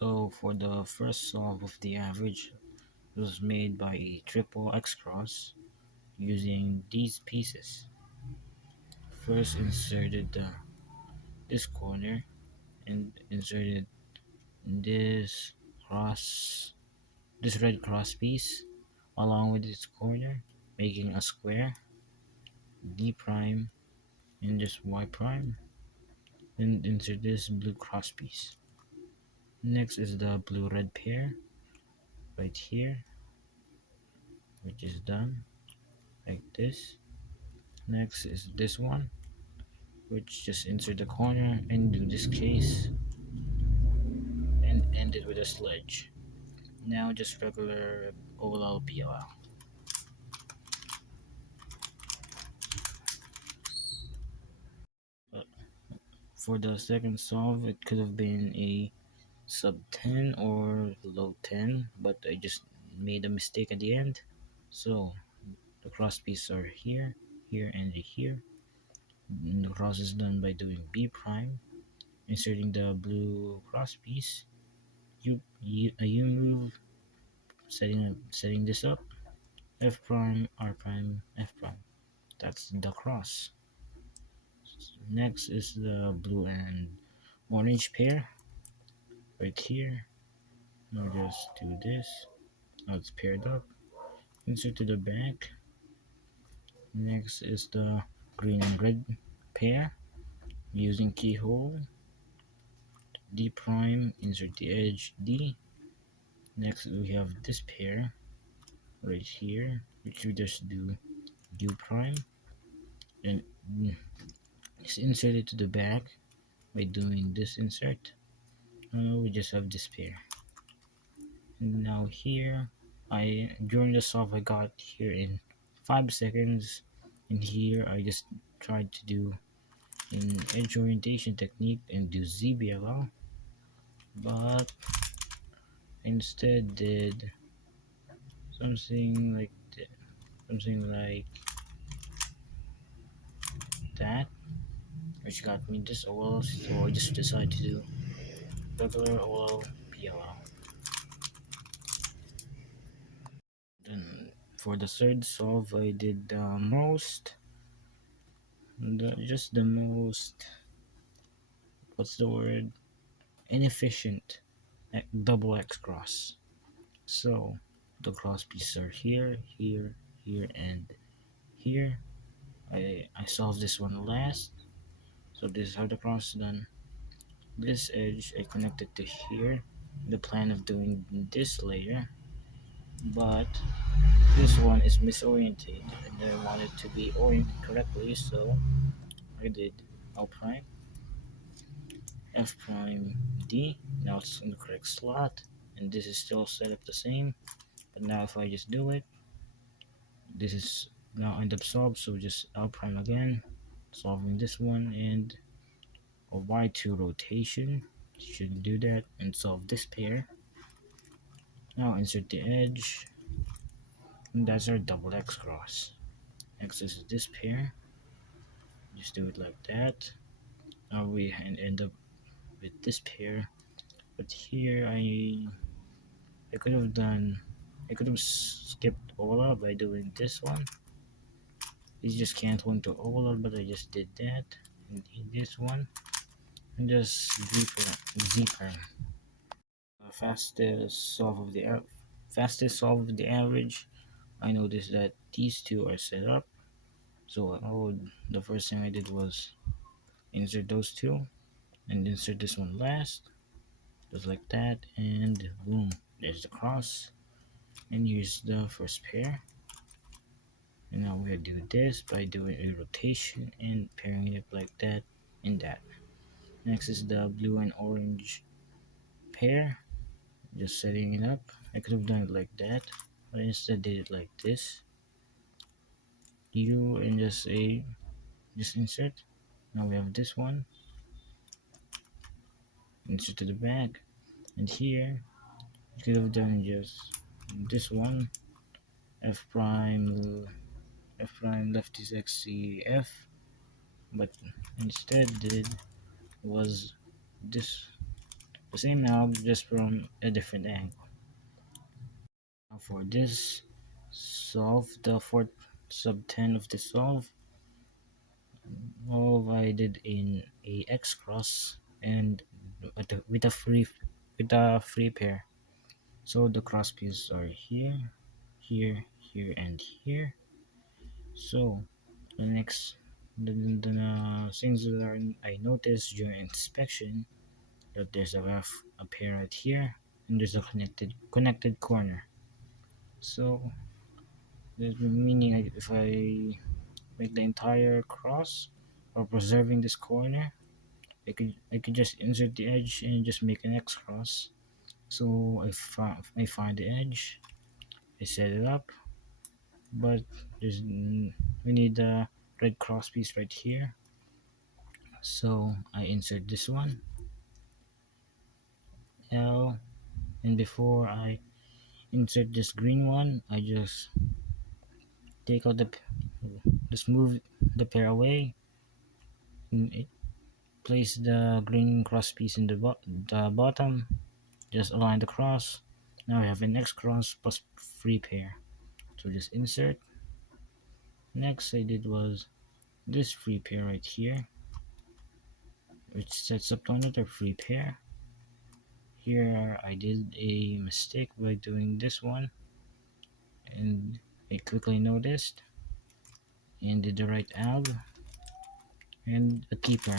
So for the first solve of the average, it was made by a triple XXCross using these pieces. First inserted this corner and inserted this cross, this red cross piece along with its corner, making a square, D prime and this Y prime, and insert this blue cross piece. Next is the blue red pair right here, which is done like this. Next is this one, which just insert the corner and do this case and end it with a sledge. Now just regular OLL PLL. For the second solve, it could have been a sub 10 or low 10, but I just made a mistake at the end. So the cross pieces are here, here, and here. And the cross is done by doing B prime, inserting the blue cross piece. You move, setting this up. F prime, R prime, F prime. That's the cross. Next is the blue and orange pair right here. Now just do this. Now it's paired up. Insert to the back. Next is the green and red pair using keyhole. D prime, insert the edge D. Next we have this pair right here, which we just do U prime and just insert it to the back by doing this insert. Now we just have this pair. And now here, during the solve I got here in 5 seconds, and here I just tried to do an edge orientation technique and do ZBLS, but instead did something like that, which got me this OL. So I just decided to do regular OL PLL. Then for the third solve, I did the most, just the most, what's the word? Inefficient double X cross. So the cross pieces are here, here, here, and here. I solved this one last. So this is how the cross is done. This edge I connected to here. The plan of doing this layer, but this one is misoriented and I want it to be oriented correctly, so I did L prime, F prime, D. Now it's in the correct slot, and this is still set up the same. But now if I just do it, this is now end up solved. So just L prime again, solving this one, and a Y2 rotation. Should do that and solve this pair. Now insert the edge, and that's our double X cross. Next is this pair. Just do it like that. Now we end up with this pair, but here I could have skipped OLA by doing this one. You just can't want to OLA, but I just did that and this one, and just Z prime. Fastest solve of the average. I noticed that these two are set up, so the first thing I did was insert those two and insert this one last, just like that, and boom, there's the cross. And here's the first pair. And now we'll do this by doing a rotation and pairing it like that and that. Next is the blue and orange pair, just setting it up. I could have done it like that, but instead did it like this. U and just insert. Now we have this one, insert to the back, and here you could have done just this one, F prime left is XCF, but instead did was this the same alg just from a different angle. Now for this solve, the fourth sub 10 of the solve, all I did in a X cross and with a free pair. So the cross pieces are here, here, here, and here. So the next the things that I noticed during inspection that there's a pair right here and there's a connected corner. So there's meaning if I make the entire cross or preserving this corner, I could just insert the edge and just make an X cross. So I find the edge, I set it up, but we need the red cross piece right here. So I insert this one, L, and before I insert this green one, I take out the just move the pair away and place the green cross piece in the bottom, just align the cross. Now we have an X cross plus free pair. So just insert. Next I did was this free pair right here, which sets up to another free pair. Here I did a mistake by doing this one, and I quickly noticed and did the right alg and a key pair.